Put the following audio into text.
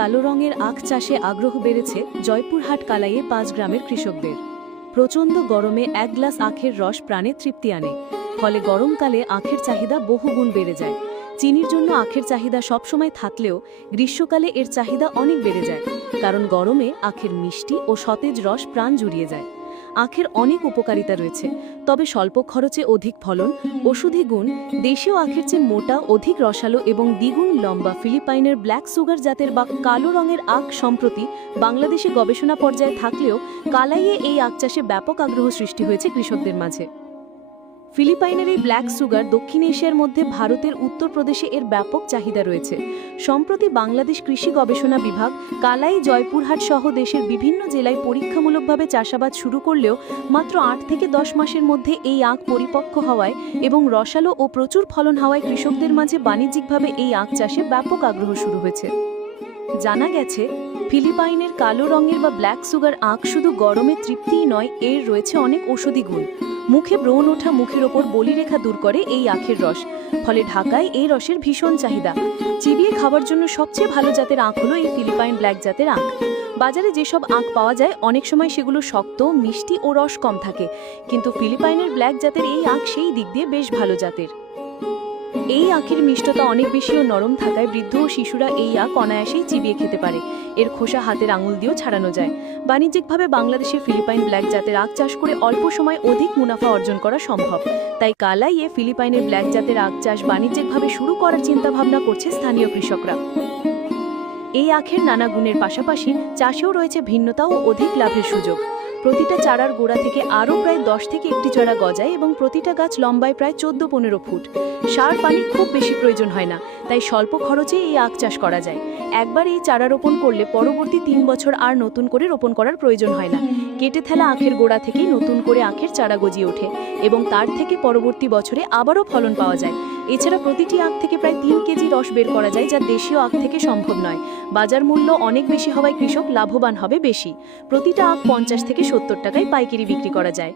কালো রঙের আখ চাষে আগ্রহ বেড়েছে জয়পুরহাট কালাইয়ে ৫ গ্রামের কৃষকদের। প্রচণ্ড গরমে ১ গ্লাস আখের রস প্রাণে তৃপ্তি আনে, ফলে গরমকালে আখের চাহিদা বহুগুণ বেড়ে যায়। চিনির জন্য আখের চাহিদা সবসময় থাকলেও গ্রীষ্মকালে এর চাহিদা অনেক বেড়ে যায়, কারণ গরমে আখের মিষ্টি ও সতেজ রস প্রাণ জুড়িয়ে যায়। আখের অনেক উপকারিতা রয়েছে, তবে স্বল্প খরচে অধিক ফলন, ওষুধি গুণ, দেশীয় আখের চেয়ে মোটা, অধিক রসালো এবং দ্বিগুণ লম্বা ফিলিপাইনের ব্ল্যাক সুগার জাতের বা কালো রঙের আখ সম্প্রতি বাংলাদেশে গবেষণা পর্যায়ে থাকলেও কালাইয়ে এই আখ চাষে ব্যাপক আগ্রহ সৃষ্টি হয়েছে কৃষকদের মাঝে। ফিলিপাইনের এই ব্ল্যাক সুগার দক্ষিণ এশিয়ার মধ্যে ভারতের উত্তরপ্রদেশে এর ব্যাপক চাহিদা রয়েছে। সম্প্রতি বাংলাদেশ কৃষি গবেষণা বিভাগ কালাই, জয়পুরহাট সহ দেশের বিভিন্ন জেলায় পরীক্ষামূলকভাবে চাষাবাদ শুরু করলেও মাত্র ৮ থেকে ১০ মাসের মধ্যে এই আখ পরিপক্ক হওয়ায় এবং রসালো ও প্রচুর ফলন হওয়ায় কৃষকদের মাঝে বাণিজ্যিকভাবে এই আখ চাষে ব্যাপক আগ্রহ শুরু হয়েছে। জানা গেছে, ফিলিপাইনের কালো রঙের বা ব্ল্যাক সুগার আখ শুধু গরমে তৃপ্তিই নয়, এর রয়েছে অনেক ঔষধি গুণ। মুখে ব্রণ ওঠা, মুখের ওপর বলিরেখা দূর করে এই আখের রস, ফলে ঢাকায় এই রসের ভীষণ চাহিদা। চিবিয়ে খাবার জন্য সবচেয়ে ভালো জাতের আখ হলো এই ফিলিপাইন ব্ল্যাক জাতের আখ। বাজারে যেসব আখ পাওয়া যায় অনেক সময় সেগুলো শক্ত, মিষ্টি ও রস কম থাকে, কিন্তু ফিলিপাইনের ব্ল্যাক জাতের এই আখ সেই দিক দিয়ে বেশ ভালো জাতের। এই আখের মিষ্টতা অনেক বেশি ও নরম থাকায় বৃদ্ধ ও শিশুরা এই আখ অনায়াসেই চিবিয়ে খেতে পারে। এর খোসা হাতের আঙুল দিয়েও ছাড়ানো যায়। বাণিজ্যিকভাবে বাংলাদেশে ফিলিপাইন ব্ল্যাক জাতের আখ চাষ করে অল্প সময় অধিক মুনাফা অর্জন করা সম্ভব। তাই কালাইয়ে ফিলিপাইনের ব্ল্যাক জাতের আখ চাষ বাণিজ্যিকভাবে শুরু করার চিন্তাভাবনা করছে স্থানীয় কৃষকরা। এই আখের নানা গুণের পাশাপাশি চাষেও রয়েছে ভিন্নতা ও অধিক লাভের সুযোগ। প্রতিটা চারার গোড়া থেকে আরও প্রায় ১০ থেকে একটি চারা গজায় এবং প্রতিটা গাছ লম্বায় প্রায় ১৪-১৫ ফুট। সার পানি খুব বেশি প্রয়োজন হয় না, তাই স্বল্প খরচে এই আখ চাষ করা যায়। একবার এই চারা রোপণ করলে পরবর্তী ৩ বছর আর নতুন করে রোপণ করার প্রয়োজন হয় না। কেটে ফেলা আখের গোড়া থেকেই নতুন করে আখের চারা গজিয়ে ওঠে এবং তার থেকে পরবর্তী বছরে আবারও ফলন পাওয়া যায়। এছাড়া প্রতিটি আখ থেকে প্রায় ৩ কেজি রস বের করা যায়, যা দেশীয় আখ থেকে সম্ভব নয়। বাজার মূল্য অনেক বেশি হওয়ায় কৃষক লাভবান হবে বেশি। প্রতিটা আখ ৫০ থেকে ৭০ টাকায় পাইকারি বিক্রি করা যায়।